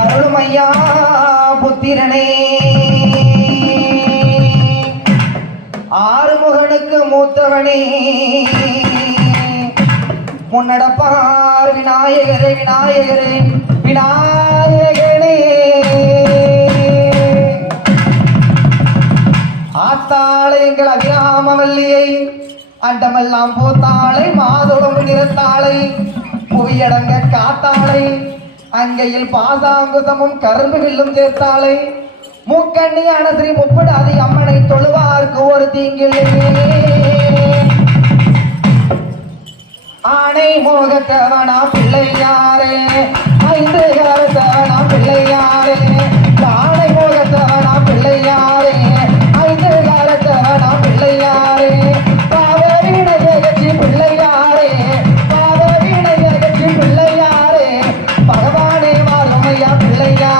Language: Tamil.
அருள்மையா புத்திரனே ஆறுமுகனுக்கு மூத்தவனே முன்னடப்பார் விநாயகரே விநாயகரே விநாயகனே ஆத்தாளை எங்கள் அபிராமவல்லியை அண்டமெல்லாம் பூத்தாளை மாதோடும் நிறத்தாளை புவியடங்க காத்தாளை அங்கையில் பாசாங்குதமும் கரும்பு வில்லும் சேர்த்தாளை மூக்கண்ணியான ஸ்ரீ முப்படாதி அம்மனை தொழுவார்க்கு ஒரு தீங்கில்லை ஆனை மோகத்தவனா பிள்ளையாரே ஐந்து காலத்தவனா பிள்ளையாரே ஆனை மோகத்தவனா பிள்ளையாரே ஐந்து காலத்தவனா பிள்ளையாரே பாவவீணை ஜெகச்சி பிள்ளையாரே பாவவீணை ஜெகச்சி பிள்ளையாரே பகவானே வாருமையா பிள்ளையாரே